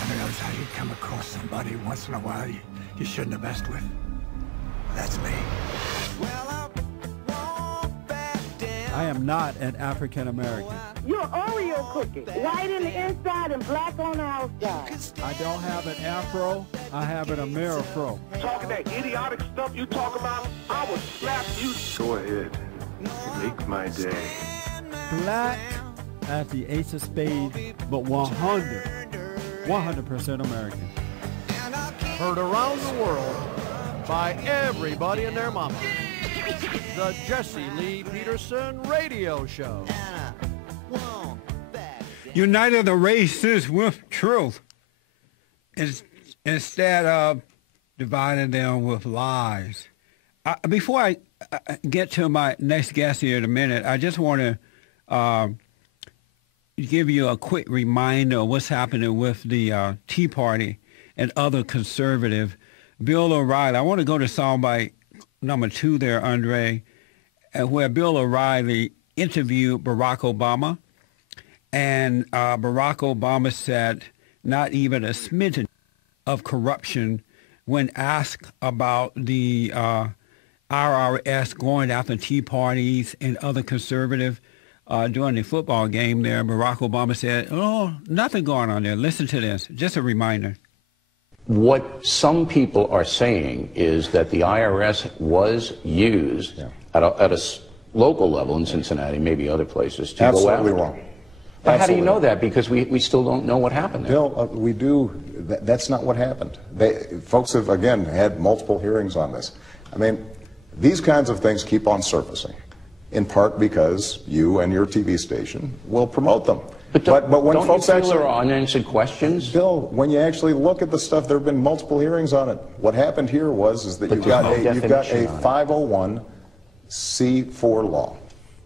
Ever notice how you come across somebody once in a while you shouldn't have messed with? That's me. I am not an African American. You're an Oreo cookie, white in the inside and black on the outside. I don't have an afro, I have an Amerifro. Talking that idiotic stuff you talk about, I will slap you. Go ahead. Make my day. Black as the ace of spades, but 100% American. Heard around the world by everybody and their mama. The Jesse Lee Peterson Radio Show. United the races with truth instead of dividing them with lies. Before I get to my next guest here in a minute, I just want to give you a quick reminder of what's happening with the Tea Party and other conservative. Bill O'Reilly, I want to go to soundbite number 2 there, Andre, where Bill O'Reilly interviewed Barack Obama, and Barack Obama said not even a smidgen of corruption when asked about the IRS going after Tea Parties and other conservative during the football game there. Barack Obama said, oh, nothing going on there. Listen to this. Just a reminder. What some people are saying is that the IRS was used at a local level in Cincinnati, maybe other places, to go after. Wrong. But how do you know that? Because we still don't know what happened there. Bill, we do. That's not what happened. Folks have, again, had multiple hearings on this. I mean, these kinds of things keep on surfacing, in part because you and your TV station will promote them. But when don't folks you feel actually, there are unanswered questions? Bill, when you actually look at the stuff, there have been multiple hearings on it. What happened here is that you've got a 501c4 law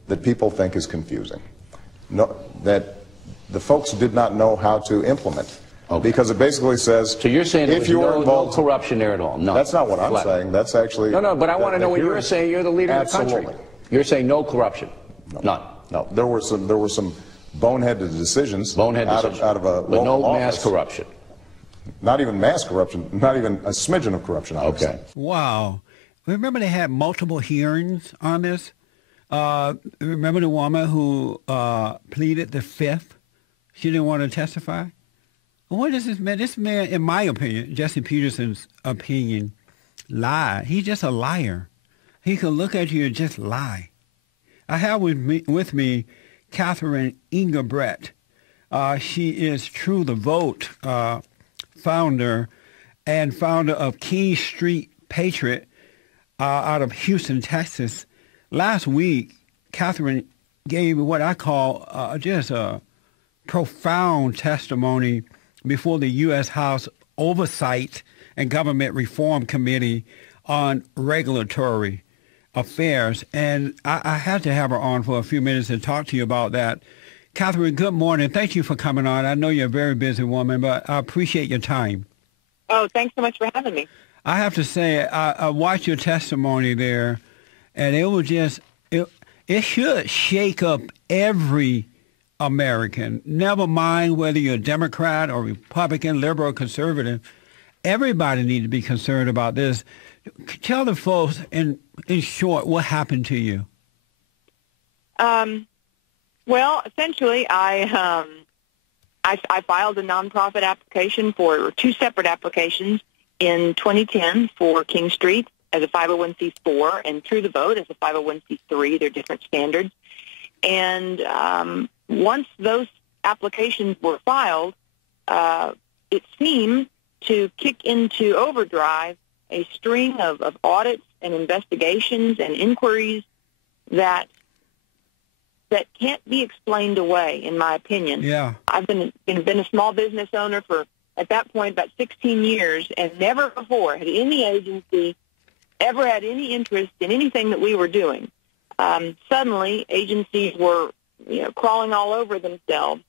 that people think is confusing. No, that the folks did not know how to implement. Okay. Because it basically says, so you're saying if you are involved, no corruption there at all? No. That's not what I'm saying. That's actually... No, but I want to know what you're saying. You're the leader of the country. You're saying no corruption? No. None? No. There were some boneheaded decisions out of a but no office. Mass corruption? Not even mass corruption. Not even a smidgen of corruption. Okay. Wow. Remember they had multiple hearings on this? Remember the woman who pleaded the fifth? She didn't want to testify? What is this man? This man, in my opinion, Jesse Peterson's opinion, lied. He's just a liar. He can look at you and just lie. I have with me Catherine Engelbrecht. She is True the Vote founder and founder of King Street Patriot out of Houston, Texas. Last week, Catherine gave what I call just a profound testimony before the U.S. House Oversight and Government Reform Committee on Regulatory Affairs. And I had to have her on for a few minutes and talk to you about that. Catherine, good morning. Thank you for coming on. I know you're a very busy woman, but I appreciate your time. Oh, thanks so much for having me. I have to say, I watched your testimony there, and it was just, it should shake up every American, never mind whether you're a Democrat or Republican, liberal, conservative. Everybody needs to be concerned about this. Tell the folks, in short, what happened to you. Well, essentially, I filed a nonprofit application for two separate applications in 2010 for King Street as a 501c4 and True the Vote as a 501c3. They're different standards. And once those applications were filed, it seemed to kick into overdrive a string of audits and investigations and inquiries that can't be explained away, in my opinion. Yeah. I've been a small business owner for, at that point, about 16 years, and never before had any agency ever had any interest in anything that we were doing. Suddenly, agencies were, crawling all over themselves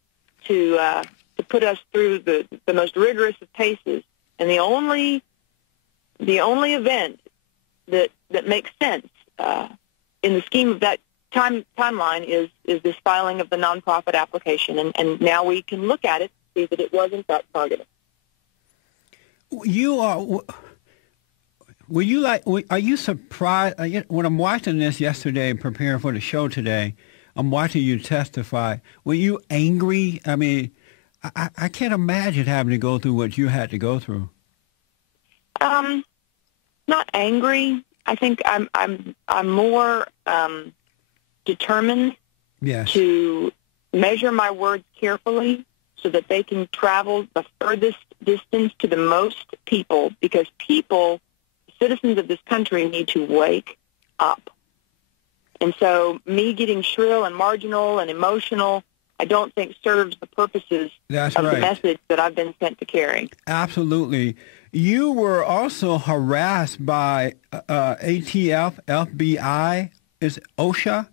to put us through the most rigorous of paces. And the only event that makes sense in the scheme of that timeline is this filing of the nonprofit application, and now we can look at it, see that it was in fact targeted. You are. Were you like? Are you surprised? When I'm watching this yesterday and preparing for the show today, I'm watching you testify. Were you angry? I mean, I can't imagine having to go through what you had to go through. Not angry. I think I'm more determined to measure my words carefully so that they can travel the furthest distance to the most people, because people, citizens of this country, need to wake up. And so me getting shrill and marginal and emotional, I don't think serves the purposes of the message that I've been sent to carry. Absolutely. You were also harassed by ATF, FBI, OSHA,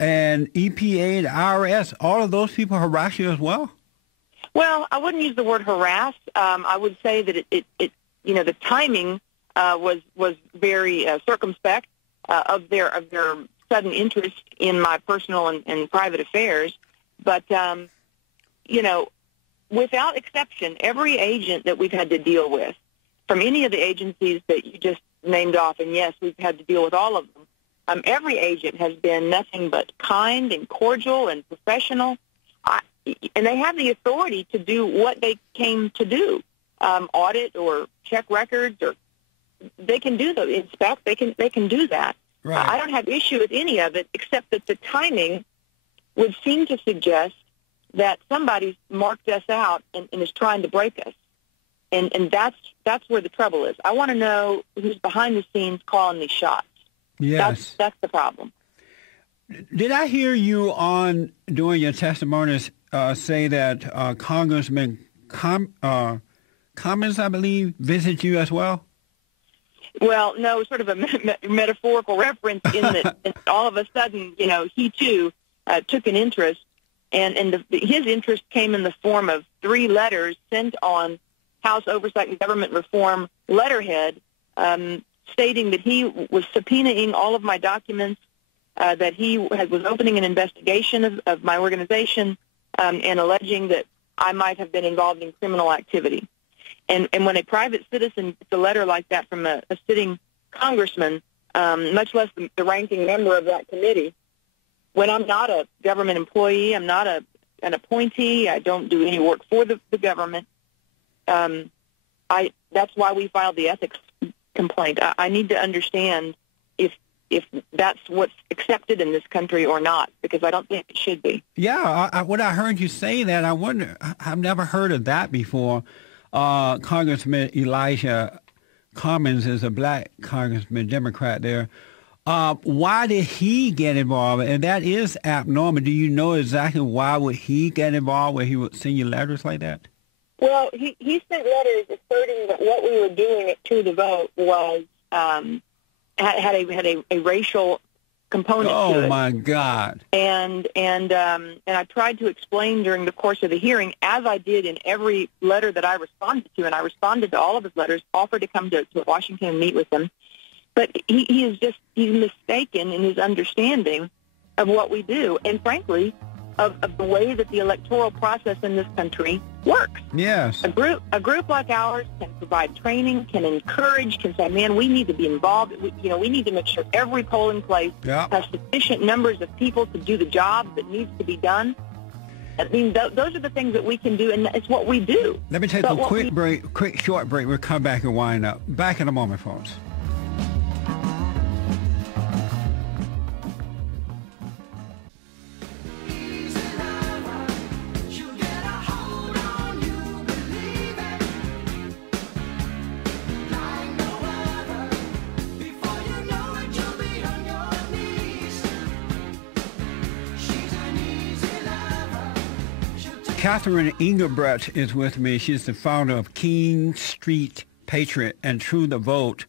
and EPA and IRS. All of those people harass you as well? Well, I wouldn't use the word harass. I would say that it the timing was very circumspect of their sudden interest in my personal and private affairs. But without exception, every agent that we've had to deal with, from any of the agencies that you just named off, and yes, we've had to deal with all of them, every agent has been nothing but kind and cordial and professional, and they have the authority to do what they came to do, audit or check records, or they can do the inspect. They can do that. Right. I don't have issue with any of it, except that the timing would seem to suggest that somebody's marked us out and is trying to break us. And that's where the trouble is. I want to know who's behind the scenes calling these shots. Yes. That's the problem. Did I hear you during your testimonies say that Congressman Cummings, I believe, visited you as well? Well, no, sort of a metaphorical reference in that all of a sudden, he too took an interest, and his interest came in the form of 3 letters sent on House Oversight and Government Reform letterhead, stating that he was subpoenaing all of my documents, that he was opening an investigation of my organization, and alleging that I might have been involved in criminal activity. And when a private citizen gets a letter like that from a sitting congressman, much less the ranking member of that committee, when I'm not a government employee, I'm not an appointee, I don't do any work for the government, that's why we filed the ethics complaint. I need to understand if that's what's accepted in this country or not, because I don't think it should be. Yeah, when I heard you say that, I wonder, I've never heard of that before. Congressman Elijah Cummings is a black congressman, Democrat there. Why did he get involved? And that is abnormal. Do you know exactly why would he get involved, where he would send you letters like that? Well, he sent letters asserting that what we were doing at To the Vote was had a racial component to it. Oh my God! And I tried to explain during the course of the hearing, as I did in every letter that I responded to, and I responded to all of his letters, offered to come to Washington and meet with him. But he's mistaken in his understanding of what we do, and frankly, of the way that the electoral process in this country works. Yes. A group like ours can provide training, can encourage, can say, man, we need to be involved. We need to make sure every polling place has sufficient numbers of people to do the job that needs to be done. I mean, those are the things that we can do, and it's what we do. Let me take a quick short break. We'll come back and wind up. Back in a moment, folks. Catherine Engelbrecht is with me. She's the founder of King Street Patriot and True the Vote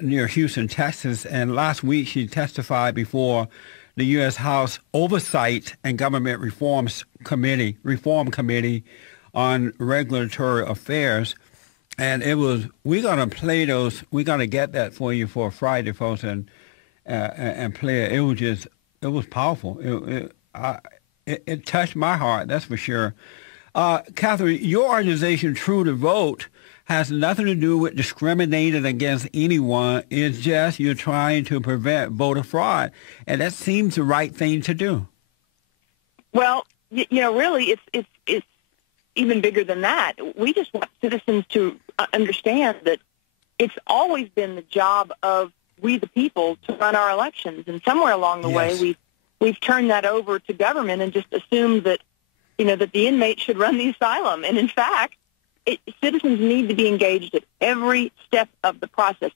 near Houston, Texas. And last week she testified before the U.S. House Oversight and Government Reform Committee on Regulatory Affairs. And we're going to play those. We're going to get that for you for Friday, folks, and play it. It was powerful. It touched my heart, that's for sure. Catherine, your organization, True to Vote, has nothing to do with discriminating against anyone. It's just you're trying to prevent voter fraud, and that seems the right thing to do. Well, really, it's even bigger than that. We just want citizens to understand that it's always been the job of we the people to run our elections, and somewhere along the way we've turned that over to government and just assumed that that the inmate should run the asylum. And in fact, citizens need to be engaged at every step of the process.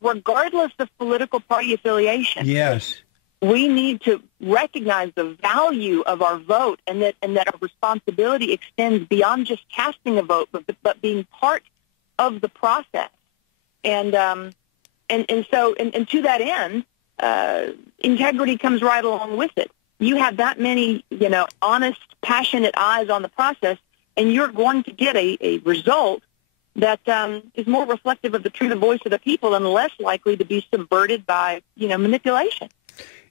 Regardless of political party affiliation. Yes. We need to recognize the value of our vote, and that our responsibility extends beyond just casting a vote, but being part of the process. And so to that end, integrity comes right along with it. You have that many, honest, passionate eyes on the process, and you're going to get a result that is more reflective of the true voice of the people and less likely to be subverted by, manipulation.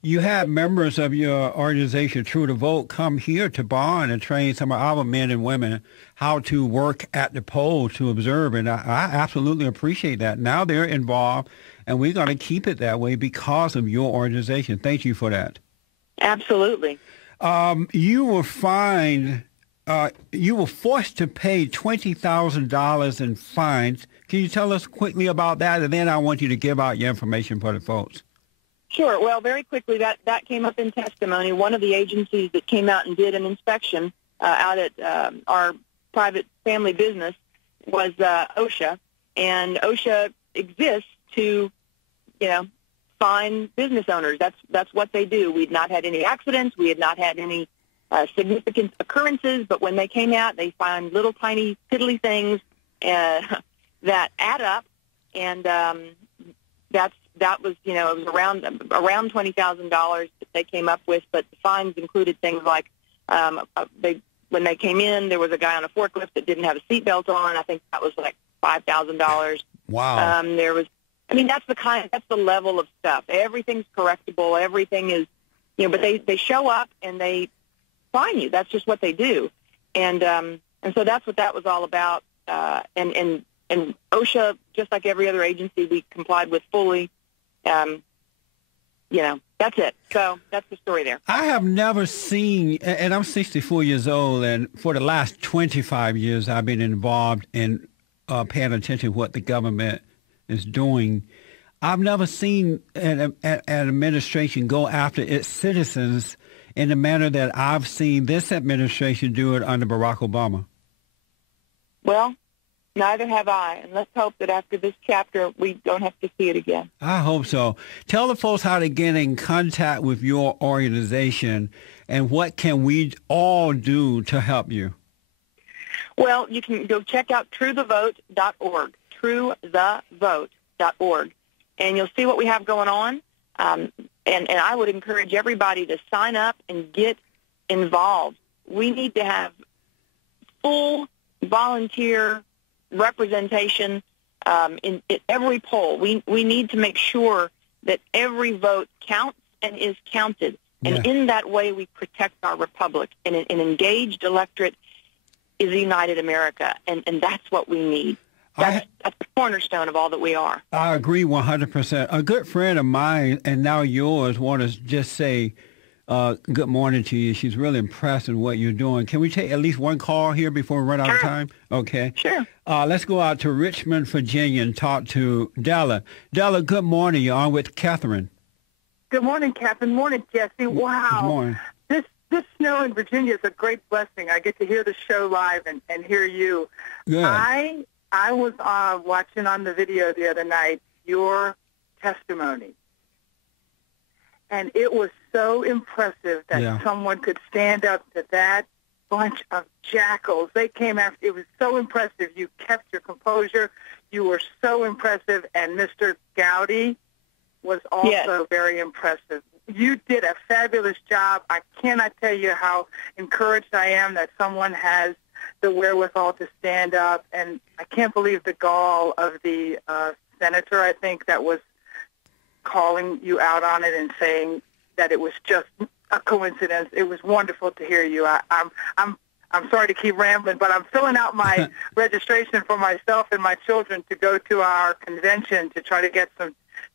You have members of your organization, True to Vote, come here to Bonn and train some of our men and women how to work at the poll to observe, and I absolutely appreciate that. Now they're involved, and we're going to keep it that way because of your organization. Thank you for that. Absolutely. You were fined. You were forced to pay $20,000 in fines. Can you tell us quickly about that? And then I want you to give out your information for the folks. Sure. Well, very quickly, that came up in testimony. One of the agencies that came out and did an inspection out at our private family business was OSHA, and OSHA exists to, fine business owners. That's what they do. We'd not had any accidents. We had not had any significant occurrences, but when they came out, they found little tiny piddly things that add up, and that was, it was around $20,000 that they came up with, but the fines included things like when they came in, there was a guy on a forklift that didn't have a seatbelt on. I think that was like $5,000. Wow. That's the level of stuff. Everything's correctable. Everything is, but they show up and they fine you. That's just what they do. And so that's what that was all about. And OSHA, just like every other agency, we complied with fully. That's it. So that's the story there. I have never seen, and I'm 64 years old, and for the last 25 years I've been involved in paying attention to what the government is doing. I've never seen an administration go after its citizens in the manner that I've seen this administration do it under Barack Obama. Well, neither have I, and let's hope that after this chapter we don't have to see it again. I hope so. Tell the folks how to get in contact with your organization and what can we all do to help you. Well, you can go check out truethevote.org, truethevote.org, and you'll see what we have going on. And I would encourage everybody to sign up and get involved. We need to have full volunteer representation in every poll. We need to make sure that every vote counts and is counted. And in that way, we protect our republic. And an engaged electorate is a united America, and that's what we need. That's the cornerstone of all that we are. I agree 100%. A good friend of mine, and now yours, want to just say good morning to you. She's really impressed in what you're doing. Can we take at least one call here before we run out of time? Okay. Sure. Let's go out to Richmond, Virginia, and talk to Della. Della, good morning. You're on with Catherine. Good morning, Catherine. Morning, Jesse. Wow. Good morning. This snow in Virginia is a great blessing. I get to hear the show live and hear you. Good. I was watching on the video the other night your testimony, and it was so impressive that someone could stand up to that bunch of jackals. They came after. It was so impressive. You kept your composure. You were so impressive, and Mr. Gowdy was also very impressive. You did a fabulous job. I cannot tell you how encouraged I am that someone has the wherewithal to stand up, and I can't believe the gall of the senator, I think, that was calling you out on it and saying that it was just a coincidence. It was wonderful to hear you. I'm I'm sorry to keep rambling, but I'm filling out my registration for myself and my children to go to our convention to try to get some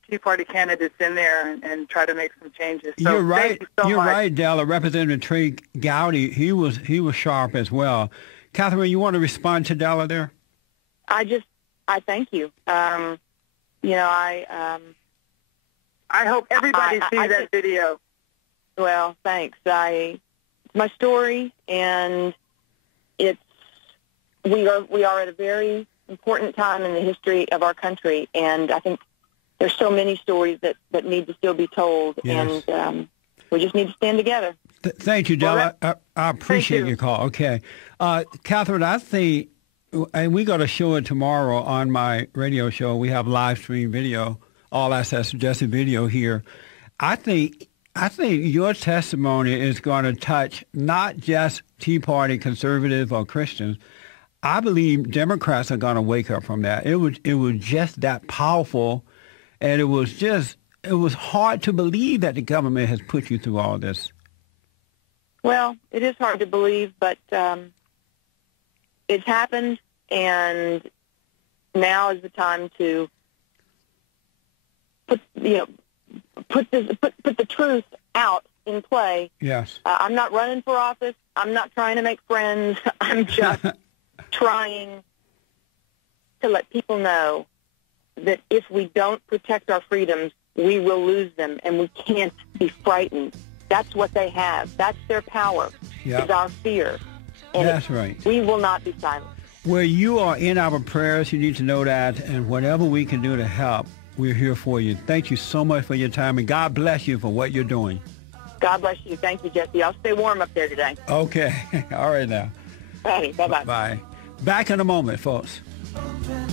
Tea Party candidates in there and try to make some changes. So you're right. Thank you so You're much. right, Della. Representative Trey Gowdy, he was sharp as well. Catherine, you want to respond to Della there? I thank you. I hope everybody sees that video. Well, thanks. It's my story, and we are at a very important time in the history of our country, and I think there's so many stories that need to still be told, yes. And we just need to stand together. Thank you, Della. I appreciate your call. Okay. Catherine, I think, and we got to show it tomorrow on my radio show. We have live stream video, all access suggested video here. I think your testimony is going to touch not just Tea Party conservatives or Christians. I believe Democrats are going to wake up from that. It was just that powerful, and it was hard to believe that the government has put you through all this. Well, it is hard to believe, but it's happened, and now is the time to put the truth out in play. Yes. I'm not running for office. I'm not trying to make friends. I'm just trying to let people know that if we don't protect our freedoms, we will lose them, and we can't be frightened. That's what they have. That's their power, is our fear. And that's right. We will not be silent. Well, you are in our prayers. You need to know that, and whatever we can do to help, we're here for you. Thank you so much for your time, and God bless you for what you're doing. God bless you. Thank you, Jesse. I'll stay warm up there today. Okay. All right now. Bye. Bye-bye. Bye. Back in a moment, folks. Open